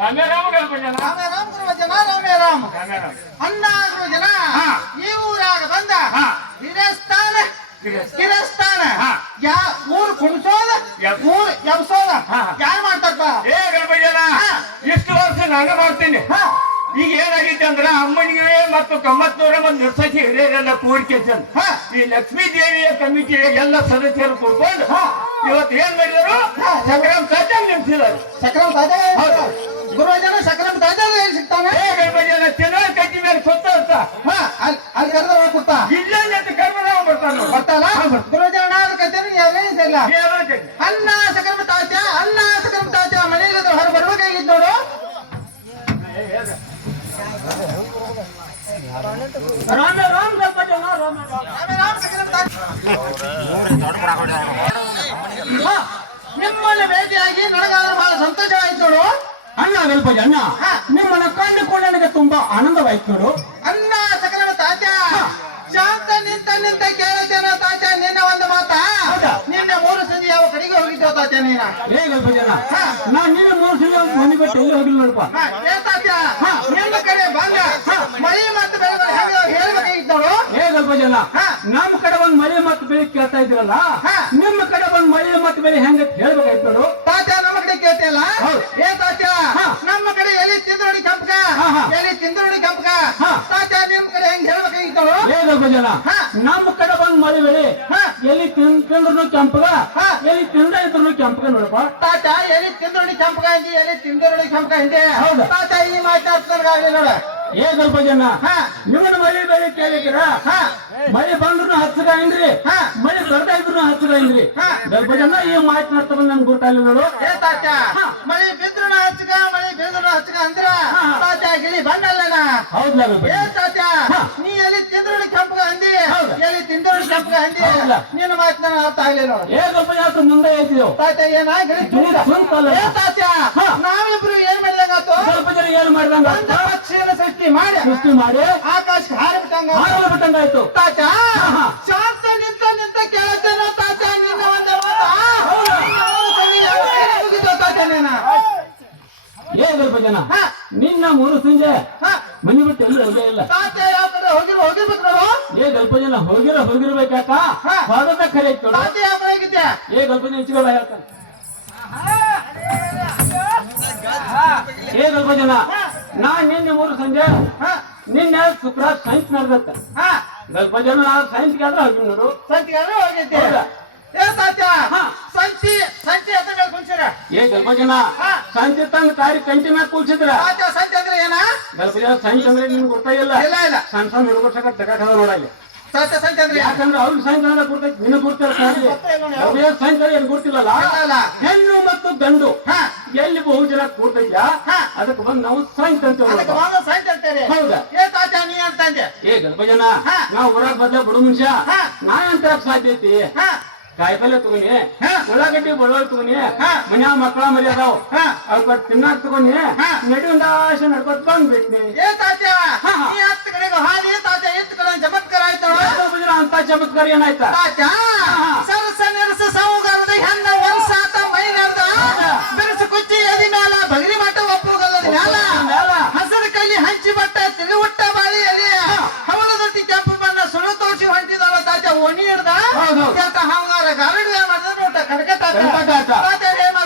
ರಾಮೇ ರಾಮ ಗಣಪಯ್ಯನ ರಾಮೇ ರಾಮ ಗುರುವಚನ ರಾಮೇ ರಾಮ ರಾಮೇ ರಾಮ ಅಣ್ಣ ಗುರುಜನ ಈ ಊರಾಗ ಬಂದ ಹಿರಸ್ಥಾನ ಕಿರಸ್ಥಾನ ಊರು ಕುಣಿಸೋದ ಊರು ಎಬ್ಸೋದ ಯಾರು ಮಾಡ್ತಾರಪ್ಪ? ಏ ಗಣಪಯ್ಯನ ಇಷ್ಟು ವರ್ಷ ನಾನು ಮಾಡ್ತೀನಿ. ಈಗ ಏನಾಗಿತ್ತು ಅಂದ್ರ ಅಮ್ಮನಿಗೆ ಮತ್ತು ಕಮ್ಮತ್ತೂರ ಮತ್ತು ನರ್ಸಕಿ ಹಿರಿಯರೆಲ್ಲ ಕೂಡಿಕೆಸನ್ ಈ ಲಕ್ಷ್ಮೀ ದೇವಿಯ ಕಮಿಟಿ ಎಲ್ಲ ಸದಸ್ಯರು ಕೂಡ್ಕೊಂಡು ಇವತ್ತು ಏನ್ ಮಾಡಿದ್ರು ಸಕ್ರಮ್ ತಾಜ ನಿಲ್ಸಿದ್ದಾರೆ. ಸಕ್ರಮ್ ತಾಜ ಗುರುವಚನ ಸಕ್ರಮ್ ತಾಜ ಎಲ್ಲಿ ಸಿಗ್ತಾನೆ? ಏ ಗಣಪಯ್ಯನ ತಿನ್ನೋ ಕಟ್ಟಿ ಮೇಲೆ ಸುತ್ತ ಅಂತ ಅಲ್ಲಿ ಕರೆದ ಕೊಡ್ತಾ ಇಲ್ಲ ಕರ್ಮರಾವ ಬರ್ತಾನ ಬರ್ತಲ್ಲ ಗುರುವಚನ ಕತ್ತೇನೆ ಇಲ್ಲ ಅನ್ನ ಸಕ್ರಮ ತಾಜ ಅನ್ನ ಸಕ್ರಮ ತಾಜ ಮನೆಯಲ್ಲಿ ಹೊರ ಬರ್ಬೇಕಾಗಿತ್ತು ನೋಡು. ರಾಮ ರಾಮ ಗಣಪಯ್ಯನ ರಾಮ ರಾಮ ಸಕ್ರಮ ತಾಜ ನಿಮ್ಮನ್ನ ಭೇಟಿಯಾಗಿ ನನಗಾದ್ರೂ ಬಹಳ ಸಂತೋಷವಾಯ್ತು ನೋಡು. ಅಣ್ಣ ಗಣಪಯ್ಯ ಅಣ್ಣ ನಿಮ್ಮನ್ನ ಕಂಡುಕೊಂಡು ನನಗೆ ತುಂಬಾ ಆನಂದವಾಯ್ತು ನೋಡು. ಅನ್ನ ಸಕಲ ತಾತ ಶಾಂತ ನಿಂತ ಕೇಳುತ್ತೇನ ತಾತ ನಿನ್ನ ಒಂದು ಮಾತ. ನಿನ್ನೆ 3 ಸಂಜೆ ಯಾವ ಕಡೆಗೆ ಹೋಗಿದ್ದೋ ತಾತ ನೀನ? ಏ ಗಣಪಯ್ಯನ ನಾನ್ ನಿನ್ನ 3 ಸಂಜೆ ಮನೆ ಬಿಟ್ಟು ಎಲ್ಲಿ ಹೋಗಿಲ್ಲ ನೋಡಪ್ಪ. ಏ ತಾತ ನಿನ್ನ ಕಡೆ ಬಂದ ಮಳಿ ಮತ್ತು ಬೆಳೆ ಹೇಳ್ಬೇಕಾಗಿತ್ತು ನೋಡು. ಏ ಗಣಪಯ್ಯನ ನಮ್ಮ ಕಡೆ ಒಂದ್ ಮಳೆ ಮತ್ತು ಬೆಳೆ ಕೇಳ್ತಾ ಇದ್ರಲ್ಲ, ನಿಮ್ಮ ಕಡೆ ಒಂದ್ ಮಳೆ ಮತ್ತು ಬೆಳೆ ಹೆಂಗ ಹೇಳ್ಬೇಕಾಯ್ತು ನೋಡು. ತಾತ ನಮ್ಮ ಕಡೆ ಕೇಳ್ತಿಯಲ್ಲ? ಏ ತಾತ ನಮ್ಮ ಕಡೆ ಎಲ್ಲಿ ತಿಂದ್ರೋಡಿ ಕಂಪಕ ಎಲ್ಲಿ ತಿಂದ್ರೋಡಿ ಕಂಪಕ ತಾತ ನಿಮ್ ಕಡೆ ಹೆಂಗ್ ಹೇಳ್ಬೇಕಾಗಿತ್ತು ನೋಡು. ಏ ಗಣಪಯ್ಯನ ನಮ್ಮ ಕಡೆ ಒಂದ್ ಮಳೆ ಬೆಳೆ ಎಲ್ಲಿ ತಿಂದ್ರು ಕೆಂಪಗ ಎಲ್ಲಿ ತಿಂದ ಇದ್ರು ಕೆಂಪಗ ನೋಡಪ್ಪ. ತಾತ ಎಲ್ಲಿ ತಿಂದ್ರೋಡಿ ಕಂಪಕ ಅಂದಿ ಎಲ್ಲಿ ತಿಂದ್ರೋಡಿ ಕಂಪಕ ಹಿಂದೆ ತಾತ ಈ ಮಾತಾಡ್ತಾರ ನೋಡ. ಏ ಗಣಪಯ್ಯನ ನಿಮ್ಮನ್ನ ಮಳೆ ಬೆಳೆ ಕೇಳಿದ್ದೀರ ಮಳೆ ಬಂದ್ರು ಹಚ್ಚಗ ಏನ್ರಿ ಮಳೆ ಬರ್ತಾ ಇದ್ರು ಹಚ್ಚಗ ಏನ್ರಿ ಗಣಪಯ್ಯನ ಈ ಮಾತನಾಡ್ತಾರ ನನ್ಗೆ ಗೊತ್ತಾಗಲಿಲ್ಲ ನೋಡು. ಏ ತಾತ ಮಳೆ ಬಿದ್ರು ಹಚ್ಚಗ ಮಳೆ ಬಿದ್ರು ಹಚ್ಚಗ ಅಂದ್ರ ತಾತ ಗಿಳಿ ಬಂದಲ್ಲ. ಹೌದಲ್ಲ ಏ ತಾತ ನೀ ಎಲ್ಲಿ ತಿಂದ್ರೋಡಿ ಕಂಪಕ ಅಂದಿ ಎಲ್ಲಿ ತಿಂದ್ರೋಡಿ ಕಂಪಕ ಅಂದಿ ನಿನ್ನ ಮಾತು ನನಗೆ ಅರ್ಥ ಆಗ್ಲಿಲ್ಲ ನೋಡು. ಏ ಗಣಪಯ್ಯ ಮುಂದೆ ಐತಿದೇವು ತಾತ ಏನಾಗಿ ಏ ತಾತ ನಾವಿಬ್ರು ಏನ್ ಮಾಡಿದಂಗಾತು? ಗಣಪಯ್ಯನ ಏನ್ ಮಾಡಿದಂಗ ಪಕ್ಷಿಯನ್ನು ಸೃಷ್ಟಿ ಮಾಡಿ ಆಕಾಶಕ್ಕೆ ಹಾರಿಬಿಟ್ಟಂಗಾಯ್ತು. ತಾತ ಶಾಂತ ನಿಂತ ಕೇಳುತ್ತೇನೋ ತಾತ ನಿನ್ನ ಒಂದು ತಾತ ನೀನ. ಏ ಗಣಪಯ್ಯನ ನಿನ್ನ 3 ಸಂಜೆ ಮನೆ ಬಿಟ್ಟು ಎಲ್ಲಿ ಹೋಗೇ ಇಲ್ಲ. ತಾತ ಯಾವ ಕಡೆ ಹೋಗಿರ್ಬೇಕು ನೋಡು. ಏ ಗಣಪಯ್ಯನ ಹೋಗಿರ್ಬೇಕಾಕ ಸ್ವಾಗತ ಖರೆ ಐತಿ ನೋಡು. ತಾತ ಯಾವ ಕಡೆ ಹೋಗಿದ್ದೆ? ಏ ಗಣಪಯ್ಯನ ಹೆಚ್ಚಿಗೆ ಹೇಳ್ತಾನೆ. ಏ ಗಣಪಯ್ಯನ ನಿನ್ನೆ 3 ಸಂಜೆ ನಿನ್ನೆ ಶುಕ್ರ ಸೈನ್ಸ್ ನಡೆದತ್ತ ಗಣಪಯ್ಯನ ಸೈನ್ಸ್ಗೆ ಆದ್ರೆ ಹೋಗಿ ನೋಡು. ಸಂತಿಗಾದ್ರೆ ಹೋಗಿದ್ದೆ. ಏ ತಾತ ಸಂತಿ ಅಂತ ಕುಂಚಿರ. ಏ ಗಣಪಯ್ಯನ ಸಂತಿ ತಂದು ಕಾರಿ ಕಂಟಿ ಮ್ಯಾಗ ಕೂಲ್ಸಿದ್ರ ತಾತ ಸಂತಿ ಅಂದ್ರೆ ಏನ? ಗಣಪಯ್ಯನ ಸೈನ್ಸ್ ಅಂದ್ರೆ ನಿಮ್ಗೆ ಗೊತ್ತಾಗಿಲ್ಲ. ಇಲ್ಲ ಸಣ್ಣ ಹುಡುಗರ ಸಕ ಟಕಾಟ ನೋಡಲ್ಲ. ತಾತ ಸಂತಿ ಅಂದ್ರೆ ಯಾಕಂದ್ರೆ ಅವ್ರಿಗೆ ಸೈನ್ಸ್ ಅಂದ್ರೆ ಗುರ್ತೈತಿ ನಿನಗೆ ಗುರ್ತಿಲ್ಲ. ಸೈನ್ಸ್ ಏನು ಗುರ್ತಿಲ್ಲಲ್ಲ. ಹೆಣ್ಣು ಮತ್ತು ಗಂಡು ಎಲ್ಲಿ ಬಹು ಜನ ಕೂರ್ತೈತ್ಯಾ ಅದಕ್ಕೆ ಬಂದು ನಾವು ಸೈನ್ಸ್ ಅಂತ ಹೌದಾ? ಏ ತಾತ ನೀ ಅಂತ ಅಂದೆ. ಏ ಗಣಪಯ್ಯನ ನಾವು ಊರಾಗ ಬಂದ ಬಡ ಮನುಷ್ಯ ನಾ ಅಂತ ಸಾಧ್ಯ ಐತಿ. ಕಾಯಿಪಲ್ಲೆ ತಗೋನಿ ಉಳ್ಳಾಗಡ್ಡಿ ಬಡವಲ್ ತಗೋನಿ ಮನ್ಯಾಗ ಮಕ್ಕಳ ಮರಿ ಅದಾವ ಅವ್ರ ತಿನ್ನಾಕ ತಗೋನಿ ನಡುವಿಂದ ಆಶೆ ನಡ್ಕೊತ್ ಬಂದ್ಬಿಟ್ನಿ. ಏ ತಾತ ನೀ 10 ಕಡೆಗೆ ಹಾದಿ ತಾತ 10 ಕಡೆ ಚಮತ್ಕಾರ ಆಯ್ತು ಅಂತ ಚಮತ್ಕಾರ ಏನಾಯ್ತ? ತಾತ ಸರಸ ನಿರಸ ಸಾವುಗಾರದ ಹೆಣ್ಣ ವರ್ಷ ಆತ ಮೈ ನಡೆದ ಬಿರುಸು ಕುಚ್ಚಿ ಎದಿ ಮ್ಯಾಲ ಬಗರಿ ಮಟ್ಟ ಒಪ್ಪುಗಲ್ಲದ ಮ್ಯಾಲ ಹಸಿರು ಕೈಲಿ ಹಂಚಿ ಬಟ್ಟ ತಿರುವುಟ್ಟ ಬಾಳಿ ಎಲಿ ಹವಳ ದೊಡ್ಡಿ ಕೆಂಪು ಬಣ್ಣ ಸುಳು ತೋರಿಸಿ ಹೊಂಟಿದಲ್ಲ ತಾತ ಒಣಿ ಹಿಡ್ದ ಕೆಟ್ಟ ಹಂಗಾರ ಗಾರಡಿ ಮಾಡಿದ ನೋಟ ಕಡಕಟ್ಟ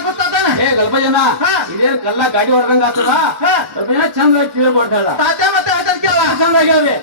ಗೊತ್ತಾನ. ಏ ಗಣಪಯ್ಯನ ಇದೇನ್ ಕಲ್ಲ ಗಾಡಿ ಹೊಡೆದಂಗ ಆಗ್ತದ. ಗಣಪಯ್ಯನ ಚಂದ ಕೇಳ್ಬೋದ ತಾತ ಮತ್ತೆ ಅದಕ್ಕೆ ಚಂದ ಆಗ್ಯಾವ್ರಿ.